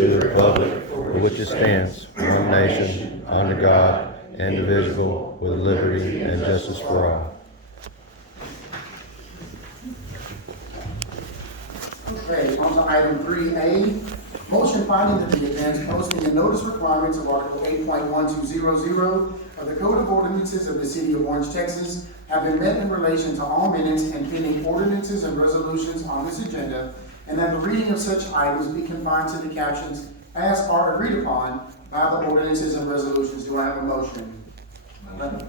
to the republic for which it stands, one nation, under God, indivisible, with liberty and justice for all. Okay, on to item 3A. Motion finding that the advance posting and notice requirements of Article 8.1200 of the Code of Ordinances of the City of Orange, Texas have been met in relation to all minutes and pending ordinances and resolutions on this agenda, and that the reading of such items be confined to the captions as are agreed upon by the ordinances and resolutions. Do I have a motion? Can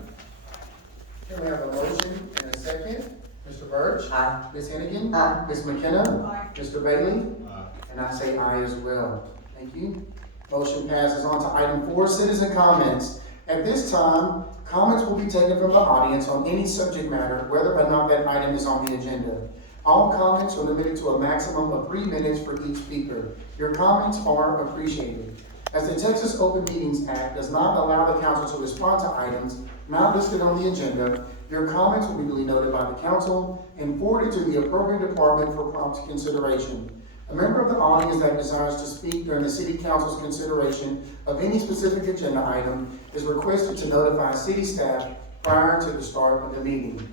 we have a motion and a second? Mr. Birch? Aye. Ms. Hennigan? Aye. Ms. McKenna? Aye. Mr. Bailey? Aye. And I say aye as well. Thank you. Motion passes on to item 4, citizen comments. At this time, comments will be taken from the audience on any subject matter, whether or not that item is on the agenda. All comments are limited to a maximum of 3 minutes for each speaker. Your comments are appreciated. As the Texas Open Meetings Act does not allow the council to respond to items not listed on the agenda, your comments will be duly noted by the council and forwarded to the appropriate department for prompt consideration. A member of the audience that desires to speak during the city council's consideration of any specific agenda item is requested to notify city staff prior to the start of the meeting.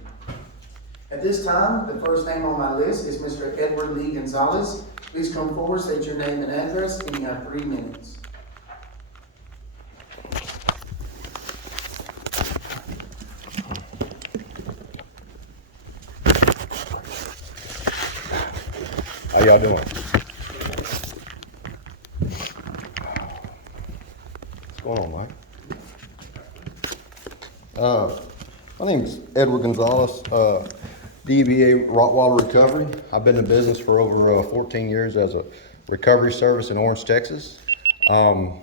At this time, the first name on my list is Mr. Edward Lee Gonzalez. Please come forward, state your name and address, and you have 3 minutes. How y'all doing? What's going on, Mike? My name is Edward Gonzalez, DBA Rottweiler Recovery. I've been in business for over 14 years as a recovery service in Orange, Texas. I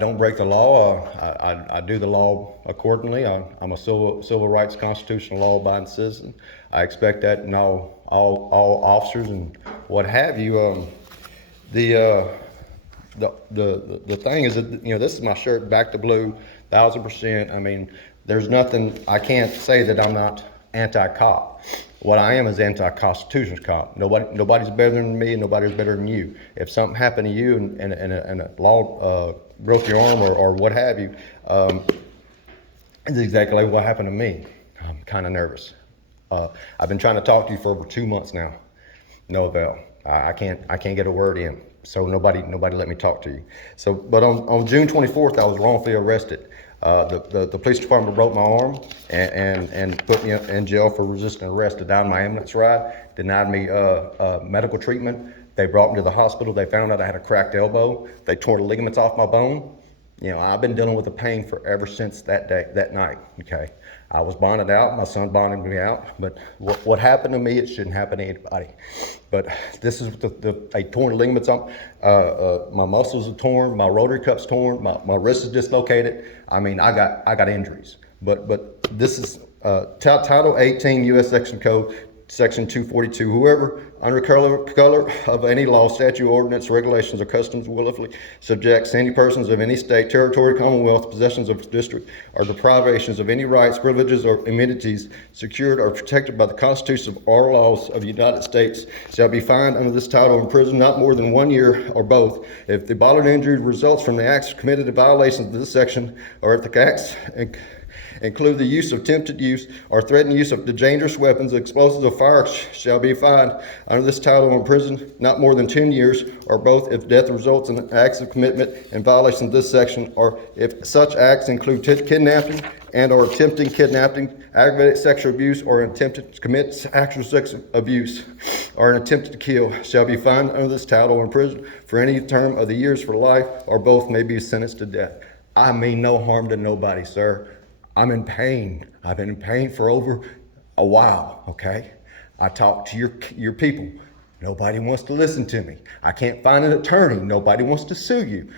don't break the law. I do the law accordingly. I'm a civil rights, constitutional law-abiding citizen. I expect that in all officers and what have you. The thing is that, this is my shirt, back to blue, 1000%. I mean, there's nothing, I can't say that I'm not anti-cop. What I am is anti-constitution cop. Nobody's better than me, and nobody's better than you. If something happened to you and a law broke your arm or what have you, it's exactly what happened to me. I'm kind of nervous. I've been trying to talk to you for over 2 months now. No avail. I can't get a word in. So nobody let me talk to you. So, but on June 24th, I was wrongfully arrested. The police department broke my arm and put me in jail for resisting arrest. Denied my ambulance ride, denied me medical treatment. They brought me to the hospital. They found out I had a cracked elbow. They tore the ligaments off my bone. I've been dealing with the pain ever since that night. Okay, I was bonded out. My son bonded me out. But what happened to me, it shouldn't happen to anybody. But this is I torn ligaments up. My muscles are torn. My rotary cuff's torn. My wrist is dislocated. I mean, I got injuries. But this is Title 18 U.S. Section Code, Section 242. Whoever, under color of any law, statute, ordinance, regulations, or customs, willfully subjects any persons of any state, territory, commonwealth, possessions of district, or deprivations of any rights, privileges, or immunities secured or protected by the Constitution or laws of the United States shall be fined under this title in prison not more than 1 year or both, if the bodily injury results from the acts committed in violation of this section, or if the acts include the use of attempted use or threatened use of the dangerous weapons, explosives, or fire shall be fined under this title in prison not more than 10 years or both if death results in acts of commitment in violation of this section, or if such acts include kidnapping and or attempting kidnapping, aggravated sexual abuse, or attempted to commit actual sexual abuse, or an attempted to kill, shall be fined under this title in prison for any term of the years for life, or both may be sentenced to death. I mean no harm to nobody, sir. I'm in pain. I've been in pain for over a while, okay? I talk to your people. Nobody wants to listen to me. I can't find an attorney. Nobody wants to sue you.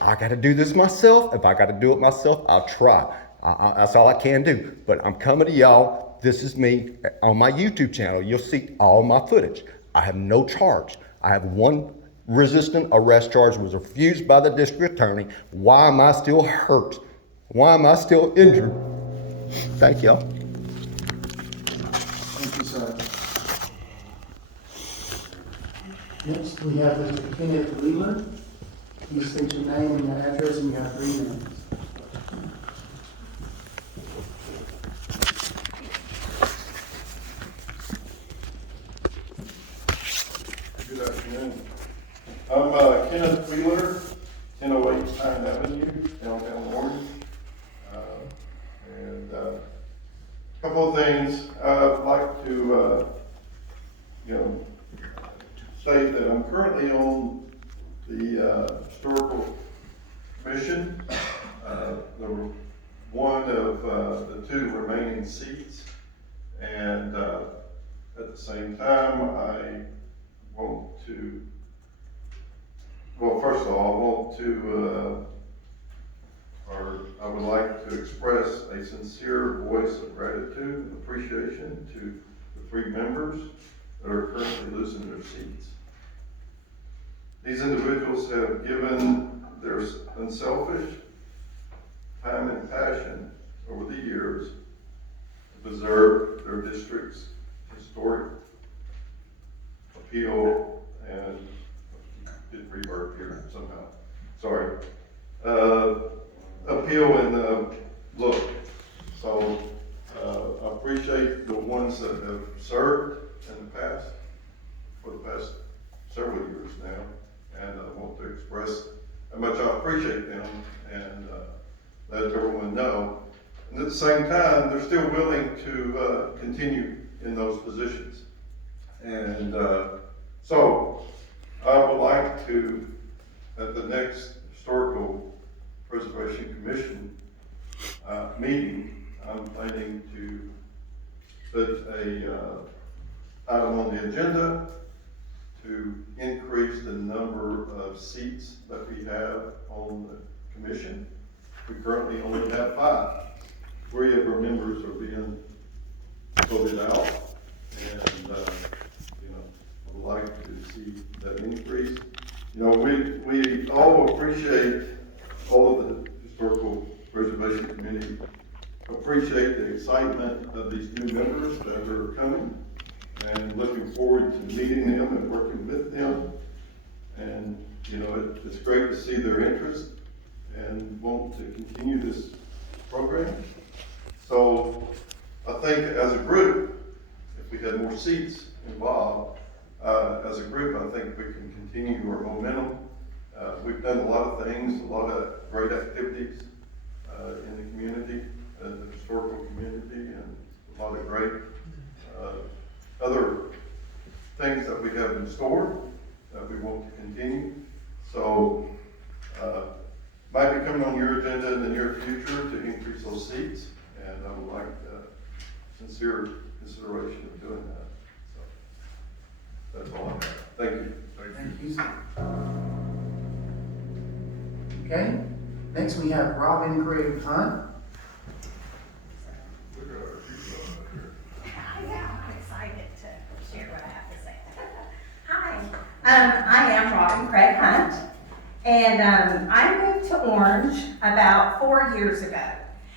I got to do this myself. If I got to do it myself, I'll try. That's all I can do. But I'm coming to y'all. This is me on my YouTube channel. You'll see all my footage. I have no charge. I have one resistant arrest charge, was refused by the district attorney. Why am I still hurt? Why am I still injured? Thank y'all. Thank you, sir. Next, we have Mr. Kenneth Wheeler. Please state your name and your address, and you have 3 minutes. Good afternoon. I'm Kenneth Wheeler, 1008 Pine Avenue, downtown Orange. And a couple of things. I'd like to, state that I'm currently on the Historical Commission. There were one of the 2 remaining seats. And at the same time, I want to, well, first of all, I would like to express a sincere voice of gratitude and appreciation to the 3 members that are currently losing their seats. These individuals have given their unselfish time and passion over the years to preserve their district's historic appeal and did reverb here somehow. Sorry. Appeal and look. So I appreciate the ones that have served in the past, for the past several years now, and I want to express how much I appreciate them and let everyone know. And at the same time, they're still willing to continue in those positions. And so I would like to, at the next Historical Preservation Commission meeting, I'm planning to put a item on the agenda to increase the number of seats that we have on the commission. We currently only have 5. 3 of our members are being voted out, and I would like to see that increase. We all appreciate, all of the Historical Preservation Committee appreciate the excitement of these new members that are coming, and looking forward to meeting them and working with them. And it's great to see their interest and want to continue this program. So I think as a group, if we had more seats involved, as a group, I think we can continue our momentum. We've done a lot of things, a lot of great activities in the community, the historical community, and a lot of great other things that we have in store that we want to continue. So might be coming on your agenda in the near future to increase those seats, and I would like sincere consideration of doing that. So that's all I have. Thank you. Thank you, sir. Okay, next we have Robin Craig Hunt. I'm excited to share what I have to say. Hi, I am Robin Craig Hunt, and I moved to Orange about 4 years ago.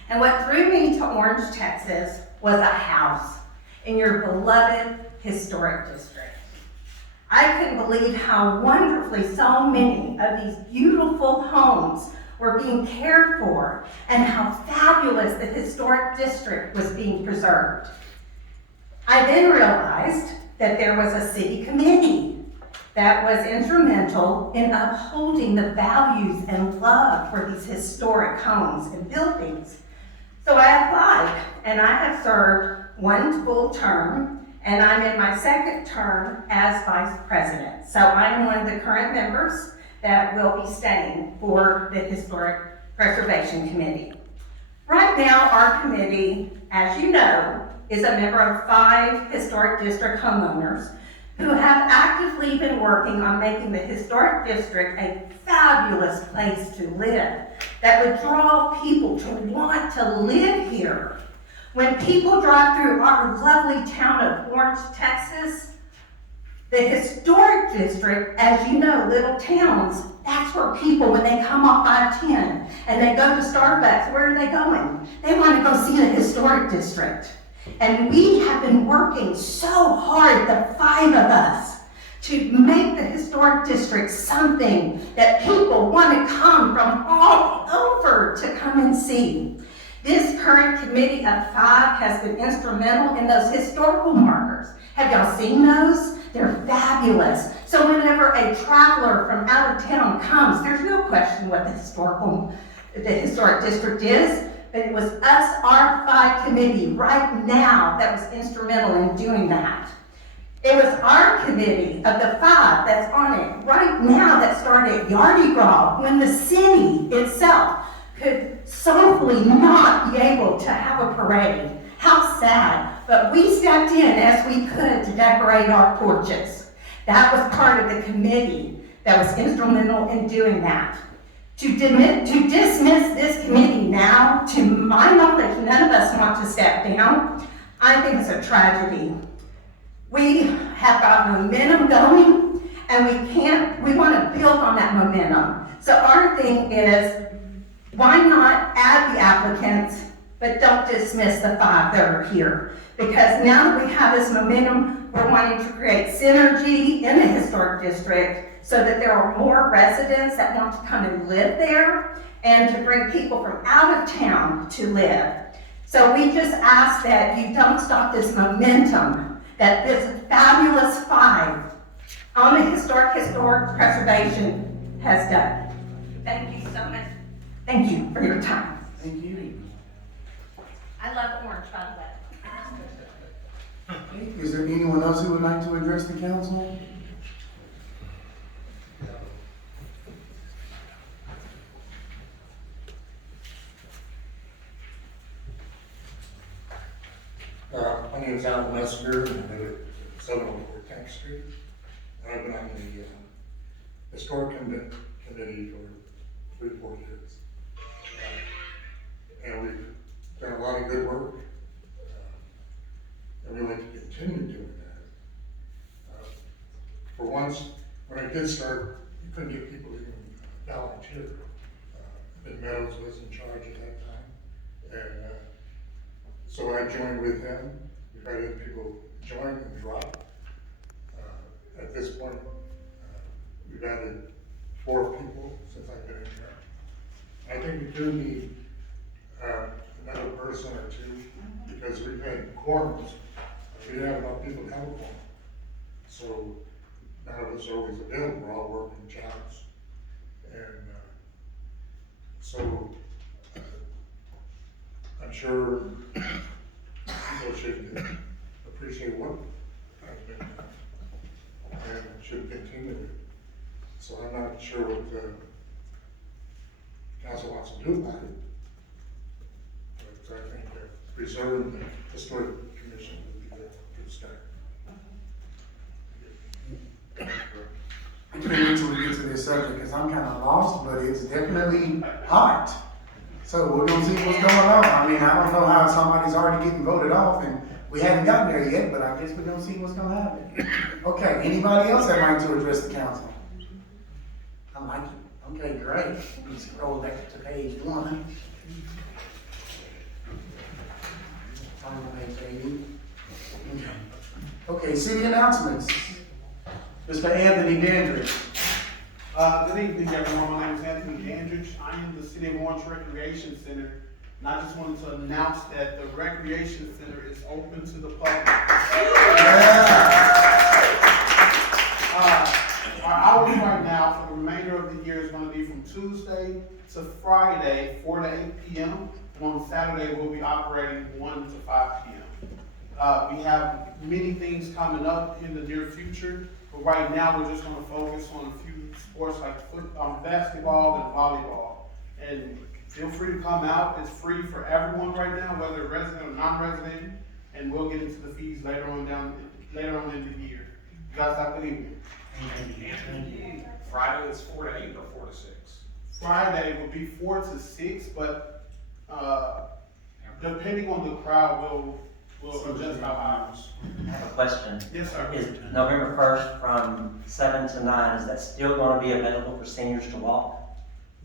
And what drew me to Orange, Texas was a house in your beloved historic district. I couldn't believe how wonderfully so many of these beautiful homes were being cared for and how fabulous the historic district was being preserved. I then realized that there was a city committee that was instrumental in upholding the values and love for these historic homes and buildings. So I applied, and I have served 1 full term, and I'm in my 2nd term as vice president. So I am one of the current members that will be staying for the Historic Preservation Committee. Right now, our committee, as you know, is a member of 5 historic district homeowners who have actively been working on making the historic district a fabulous place to live that would draw people to want to live here. When people drive through our lovely town of Orange, Texas, the historic district, as you know, little towns, that's where people, when they come off 510 and they go to Starbucks, where are they going? They want to go see the historic district. And we have been working so hard, the 5 of us, to make the historic district something that people want to come from all over to come and see. This current committee of 5 has been instrumental in those historical markers. Have y'all seen those? They're fabulous. So whenever a traveler from out of town comes, there's no question what the historic district is. But it was us, our 5 committee, right now that was instrumental in doing that. It was our committee of the 5 that's on it right now that started Yardy Gras when the city itself could soulfully not be able to have a parade. How sad. But we stepped in as we could to decorate our porches. That was part of the committee that was instrumental in doing that. To dismiss this committee now, to my knowledge, none of us want to step down. I think it's a tragedy. We have got momentum going, and we want to build on that momentum. So our thing is, why not add the applicants, but don't dismiss the 5 that are here? Because now that we have this momentum, we're wanting to create synergy in the historic district so that there are more residents that want to come and live there, and to bring people from out of town to live. So we just ask that you don't stop this momentum that this fabulous 5 on the historic preservation has done. Thank you so much. Thank you for your time. Thank you. I love orange, by the way. Is there anyone else who would like to address the council? My name is Alan Messenger, and I live at 704 10th Street. I've been on the historic committee for 3-4 years. And we've done a lot of good work, and we like to continue doing that. For once, when I did start, you couldn't get people to even volunteer. Ben Meadows was in charge at that time, and so I joined with him. We've had other people join and drop. At this point, we've added 4 people since I've been in here. I think we do need another person or 2, because we've had quorums. We didn't have enough people to have a quorum. So none of us are always available. We're all working jobs. And so I'm sure people should appreciate what has been done and should continue it. So I'm not sure what the council wants to do about it. But I think that preserving the historic commission would be a good start. I can't wait till we get to this subject, because I'm kind of lost, but it's definitely hot. So we're gonna see what's going on. I mean, I don't know how somebody's already getting voted off, and we haven't gotten there yet, but I guess we're gonna see what's gonna happen. Okay, anybody else that'd like to address the council? I like it. Okay, great. Let me scroll back to page 1. Final page, baby. Okay, city announcements. Mr. Anthony Dandridge. Good evening, everyone. My name is Anthony Dandridge. I am the City of Orange Recreation Center, and I just wanted to announce that the Recreation Center is open to the public. Our hours right now for the remainder of the year is going to be from Tuesday to Friday, 4 to 8 p.m. And on Saturday, we'll be operating 1 to 5 p.m. We have many things coming up in the near future, but right now we're just going to focus on a few sports like basketball and volleyball. And feel free to come out. It's free for everyone right now, whether resident or non-resident, and we'll get into the fees later on in the year. You guys have a good evening. Friday is 4 to 8 or 4 to 6? Friday will be 4 to 6, but depending on the crowd, we'll adjust our hours. I have a question. Yes, sir. Is November 1st from 7 to 9, is that still going to be available for seniors to walk?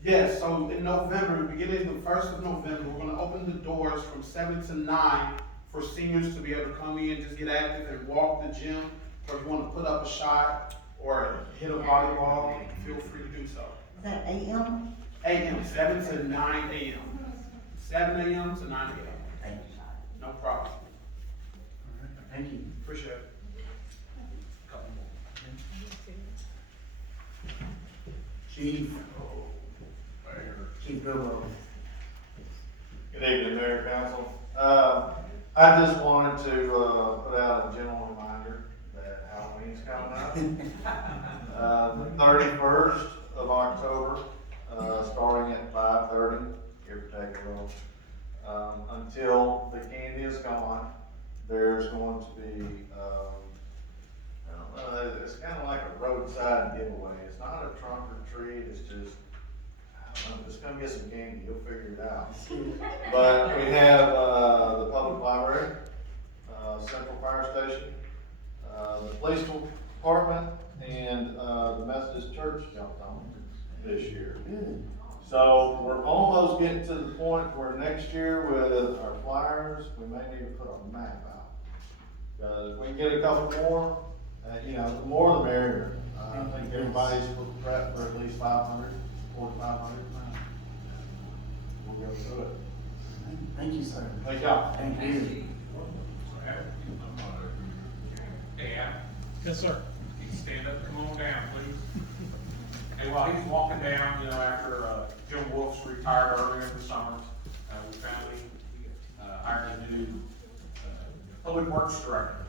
Yes, so in November, beginning the 1st of November, we're going to open the doors from 7 to 9 for seniors to be able to come in, just get active and walk the gym, or if you want to put up a shot, or hit a volleyball, feel free to do so. Is that AM? AM, 7 to 9 AM. 7 AM to 9 AM. Thank you. No problem. Thank you. Appreciate it. Couple more. Chief. Chief Bilbo. Good evening, Mayor, Council. I just wanted to, put out a general reminder that Halloween's coming up. The 31st of October, starting at 5:30, give or take a little. Until the candy is gone, there's going to be, I don't know, it's kind of like a roadside giveaway. It's not a trunk or treat, it's just, I don't know, just come get some candy, you'll figure it out. But we have, the public library, Central Fire Station, the police department, and, the Methodist Church jumped on this year. So we're almost getting to the point where next year with our flyers, we may need to put a map out. Because if we can get a couple more, the more the merrier. I think everybody's prepped for at least 500, 400-500. We'll go through it. Thank you, sir. Thank y'all. Thank you. Dan, Yes, sir. can you stand up, come on down, please? And while he's walking down, after, Jim Wolf's retired earlier in the summer, we finally, hired a new, public works director.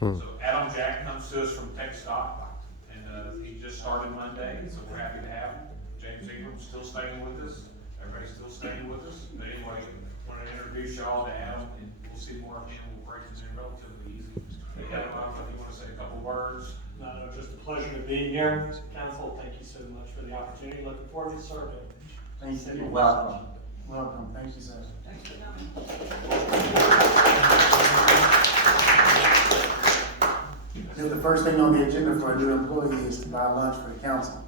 So Adam Jack comes to us from TechStop, and, he just started Monday, so we're happy to have him. James Ingram's still staying with us, everybody's still staying with us, but anyway, wanted to introduce y'all to Adam, and we'll see more of him, we'll break this in relatively easy. Adam, I don't know if you wanna say a couple words? No, just a pleasure to be here. Council, thank you so much for the opportunity. Looking forward to serving. Thank You're you. welcome. Welcome. Thank you, sir. I know the first thing on the agenda for a new employee is to buy lunch for the council.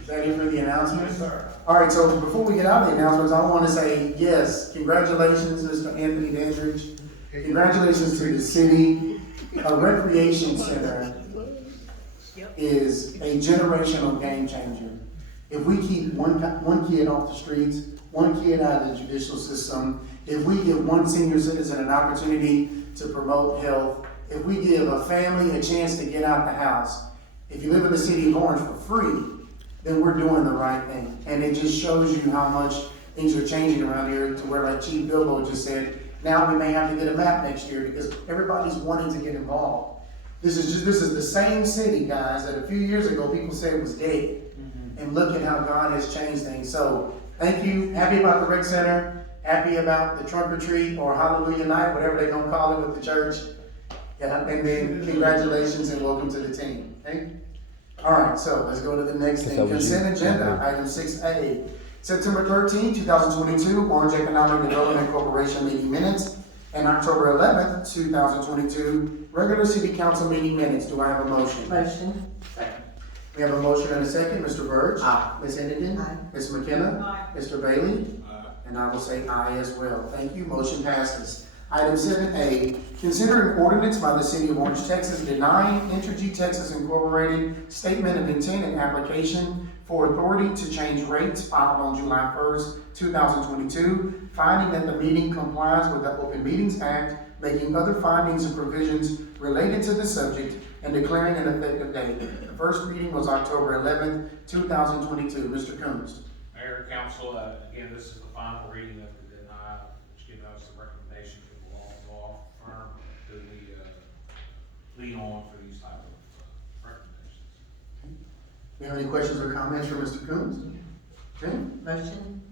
Is that it for the announcements? Yes, sir. All right, so before we get out of the announcements, I want to say, yes, congratulations, Mr. Anthony Dandridge. Congratulations to the city. A recreation center is a generational game changer. If we keep one kid off the streets, one kid out of the judicial system, if we give one senior citizen an opportunity to promote health, if we give a family a chance to get out the house, if you live in the city of Orange for free, then we're doing the right thing. And it just shows you how much things are changing around here to where, like Chief Bilbo just said, now we may have to get a map next year because everybody's wanting to get involved. This is the same city, guys, that a few years ago people said was dead. And look at how God has changed things. So thank you. Happy about the rec center. Happy about the trunk or treat or Hallelujah night, whatever they're gonna call it with the church. And then congratulations and welcome to the team. Okay? All right, so let's go to the next thing. Consent agenda, item 6A. September 13, 2022, Orange Economic Development Corporation meeting minutes, and October 11th, 2022, regular city council meeting minutes. Do I have a motion? Motion. We have a motion and a second. Mr. Burge? Aye. Ms. Hennigan? Aye. Ms. McKenna? Aye. Mr. Bailey? And I will say aye as well. Thank you. Motion passes. Item 7A, consider an ordinance by the city of Orange, Texas, denying Entergy Texas Incorporated statement of intent and application for authority to change rates filed on July 1st, 2022, finding that the meeting complies with the Open Meetings Act, making other findings and provisions related to the subject, and declaring an effective date. The first reading was October 11th, 2022. Mr. Coons. Mayor, council, again, this is the final reading of the denial, which gives us the recommendation to the law firm that we, lean on for these type of, recommendations. Do you have any questions or comments for Mr. Coons? Okay. Motion.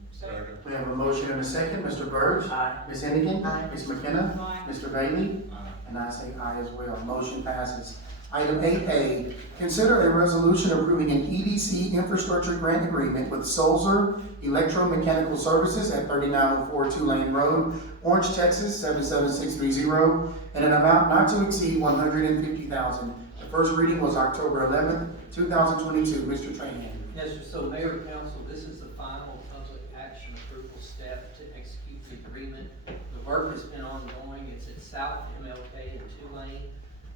We have a motion and a second. Mr. Burge? Aye. Ms. Hennigan? Aye. Ms. McKenna? Aye. Mr. Bailey? And I say aye as well. Motion passes. Item 8A, consider a resolution approving an EDC infrastructure grant agreement with Solzer Electromechanical Services at 3904 Tulane Road, Orange, Texas, 77630, and an amount not to exceed $150,000. The first reading was October 11th, 2022. Mr. Trahan. Yes, sir. So Mayor, Council, this is the final public action approval step to execute the agreement. The work has been ongoing. It's at South MLK in Tulane.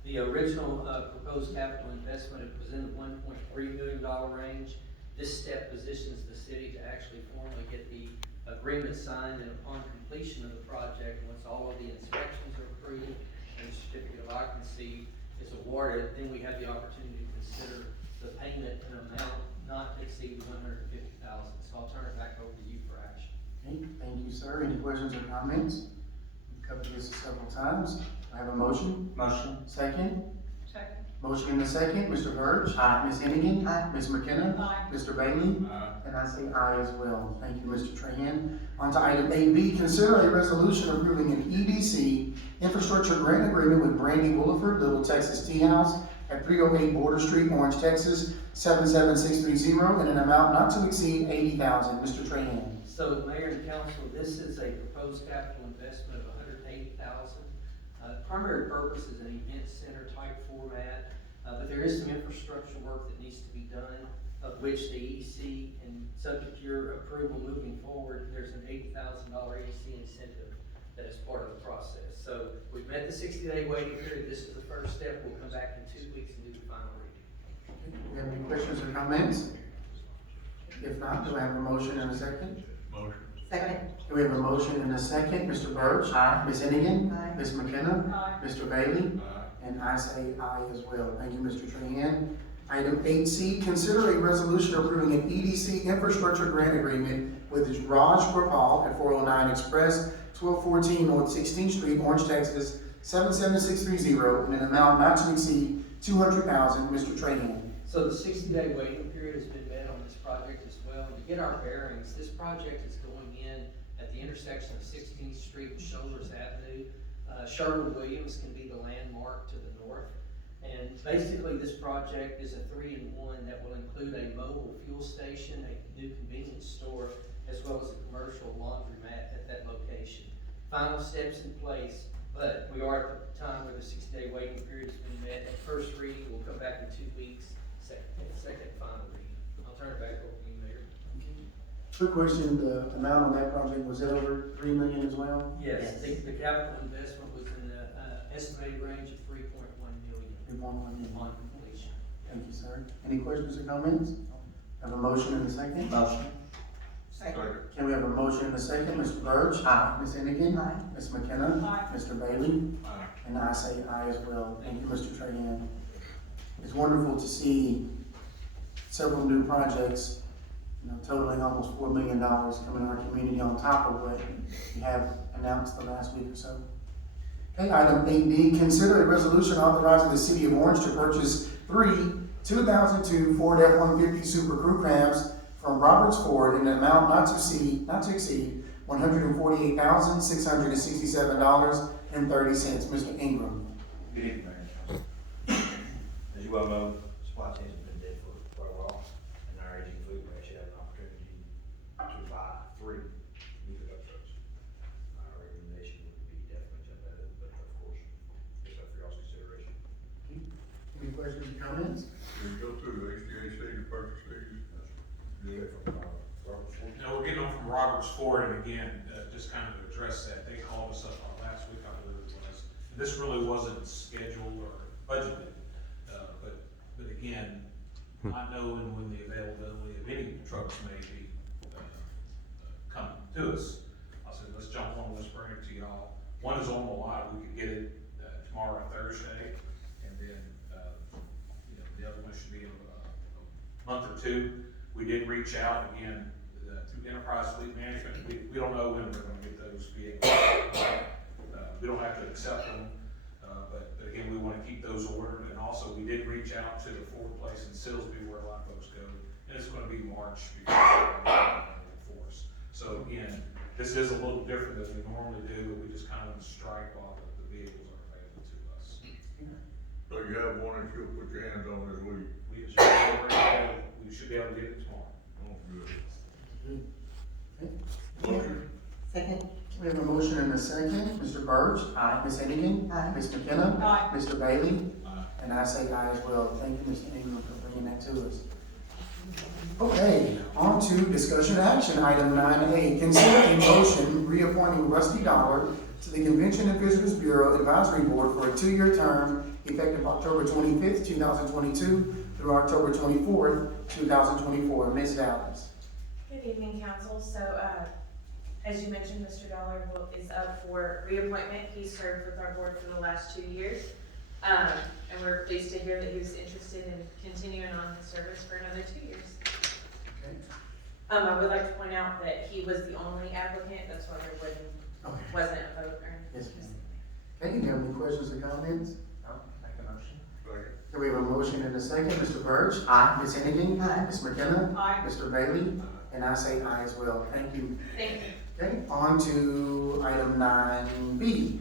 The original proposed capital investment was in the $1.3 million range. This step positions the city to actually formally get the agreement signed, and upon completion of the project, once all of the inspections are approved and the certificate of occupancy is awarded, then we have the opportunity to consider the payment in an amount not to exceed $150,000. So I'll turn it back over to you for action. Okay, thank you, sir. Any questions or comments? We've covered this several times. I have a motion. Motion. Second. Second. Motion in the second. Mr. Burge. Aye. Ms. Hennigan. Aye. Ms. McKenna. Aye. Mr. Bailey. Aye. And I say aye as well. Thank you, Mr. Trahan. On to item 8B, consider a resolution approving an EDC infrastructure grant agreement with Brandy Williford, Little Texas Tea House at 308 Border Street, Orange, Texas, 77630, in an amount not to exceed $80,000. Mr. Trahan. So, Mayor and Council, this is a proposed capital investment of $180,000. Primary purpose is an event center type format, but there is some infrastructure work that needs to be done, of which the EDC, and subject to your approval moving forward, there's an $80,000 EDC incentive that is part of the process. So we've met the 60-day waiting period. This is the first step. We'll come back in 2 weeks and do the final reading. Do you have any questions or comments? If not, do I have a motion and a second? Motion. Second. Do we have a motion and a second? Mr. Burge. Aye. Ms. Hennigan. Aye. Ms. McKenna. Aye. Mr. Bailey. Aye. And I say aye as well. Thank you, Mr. Trahan. Item 8C, consider a resolution approving an EDC infrastructure grant agreement with Raj Gopal at 409 Express, 1214 North 16th Street, Orange, Texas, 77630, in an amount not to exceed $200,000. Mr. Trahan. So the 60-day waiting period has been met on this project as well. And to get our bearings, this project is going in at the intersection of 16th Street and Shoulders Avenue. Sherwood-Williams can be the landmark to the north. And basically, this project is a 3-in-1 that will include a mobile fuel station, a new convenience store, as well as a commercial laundromat at that location. Final steps in place, but we are at the time where the 60-day waiting period has been met. At first reading, we'll come back in 2 weeks, second and final reading. I'll turn it back over to you, Mayor. Quick question, the amount on that project, was it over $3 million as well? Yes, the capital investment was in the estimated range of $3.1 million on completion. Thank you, sir. Any questions or comments? Have a motion and a second? Motion. Second. Can we have a motion and a second? Mr. Burge? Aye. Ms. Hennigan? Aye. Ms. McKenna? Aye. Mr. Bailey? Aye. And I say aye as well. Thank you, Mr. Trahan. It's wonderful to see several new projects, totaling almost $4 million coming to our community on top of what we have announced the last week or so. Okay, item 8B, consider a resolution authorizing the city of Orange to purchase 3 2002 Ford F-150 Super Crew Cabs from Roberts Ford in an amount not to exceed $148,667.30. Mr. Ingram. Good evening, Mayor and Council. As you well know, supply chains have been dead for quite a while, and our aging fleet, we actually have an opportunity to buy 3 new pickup trucks. Our recommendation would be definitely jump at it, but of course, it's up for y'all's consideration. Any questions or comments? Did you go through the HVAC to purchase these? Get it from, Robert Ford. No, we're getting them from Roberts Ford, and again, just kind of to address that, they called us up last week, I believe it was. This really wasn't scheduled or budgeted, but again, not knowing when the availability of any trucks may be, coming to us, I said, let's jump on, let's bring it to y'all. One is on the lot, we could get it, tomorrow or Thursday, and then, the other one should be in a month or 2. We did reach out again, through Enterprise Fleet Management, we don't know when we're gonna get those vehicles. We don't have to accept them, but again, we wanna keep those ordered, and also we did reach out to the Ford place in Silsbee where a lot of folks go, and it's gonna be March before for us. So again, this is a little different than we normally do, but we just kind of want to strike while the vehicles are available to us. So you have one that you'll put your hands on this week? We should be able to get it tomorrow. Oh, good. Okay. Motion. Second. We have a motion and a second. Mr. Burge? Aye. Ms. Hennigan? Aye. Ms. McKenna? Aye. Mr. Bailey? Aye. And I say aye as well. Thank you, Mr. Ingram, for bringing that to us. Okay, on to discussion action, item 9A. Consider a motion reappointing Rusty Dollar to the Convention and Visitors Bureau Advisory Board for a 2-year term effective October 25th, 2022 through October 24th, 2024. Ms. Dallas. Good evening, council. So, as you mentioned, Mr. Dollar is up for reappointment. He served with our board for the last 2 years. And we're pleased to hear that he was interested in continuing on his service for another 2 years. Okay. I would like to point out that he was the only applicant. That's why there wasn't a vote. Yes, ma'am. Okay, you have any questions or comments? No, make a motion. Okay, we have a motion and a second. Mr. Burge? Aye. Ms. Hennigan? Aye. Ms. McKenna? Aye. Mr. Bailey? And I say aye as well. Thank you. Thank you. Okay, on to item 9B.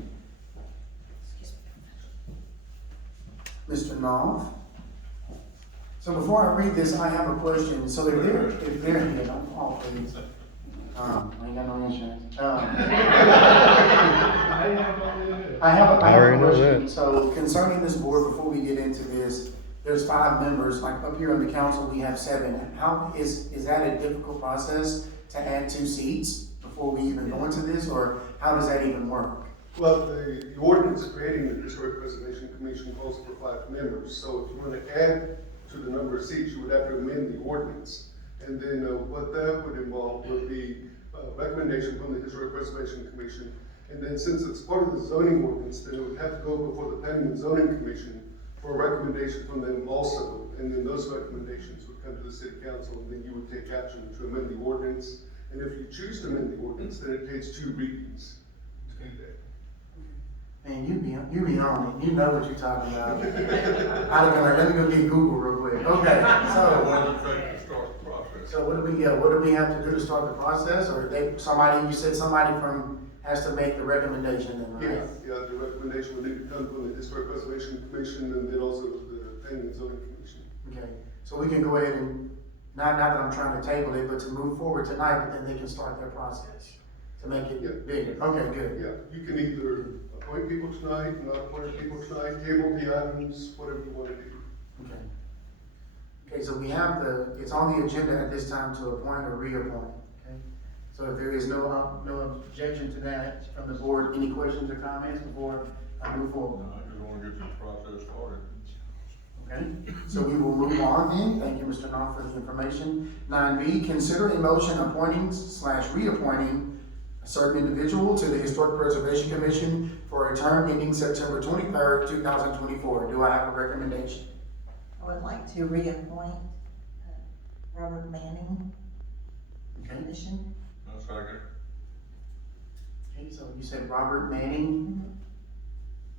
Mr. Knopf. So before I read this, I have a question. So if they're, yeah, don't fall, please. I ain't got no insurance. I have I a already know question. that. So concerning this board, before we get into this, there's 5 members, like up here on the council, we have 7. How, is that a difficult process to add 2 seats before we even go into this, or how does that even work? Well, the ordinance creating the Historic Preservation Commission calls for 5 members, so if you want to add to the number of seats, you would have to amend the ordinance. And then what that would involve would be a recommendation from the Historic Preservation Commission. And then since it's part of the zoning ordinance, then it would have to go before the Planning and Zoning Commission for a recommendation from them also. And then those recommendations would come to the city council, and then you would take action to amend the ordinance. And if you choose to amend the ordinance, then it takes 2 readings to do that. Man, you be on it. You know what you're talking about. I'd have been like, let me go get Google real quick. Okay, so what do we have to do to start the process? Or you said somebody has to make the recommendation then, right? Yeah, the recommendation would need to come from the Historic Preservation Commission and then also the Planning and Zoning Commission. Okay, so we can go ahead and, not that I'm trying to table it, but to move forward tonight, but then they can start their process to make it bigger. Okay, good. Yeah, you can either appoint people tonight, not appoint people tonight, table the items, whatever you want to do. Okay. Okay, so we have it's on the agenda at this time to appoint or reappoint, okay? So if there is no objection to that from the board, any questions or comments before I move forward? I just want to get this process started. Okay, so we will move on then. Thank you, Mr. Knopf, for the information. 9B, consider a motion appointing/reappointing a certain individual to the Historic Preservation Commission for a term ending September 23rd, 2024. Do I have a recommendation? I would like to reappoint Robert Manning to the commission. No second. Okay, so you said Robert Manning.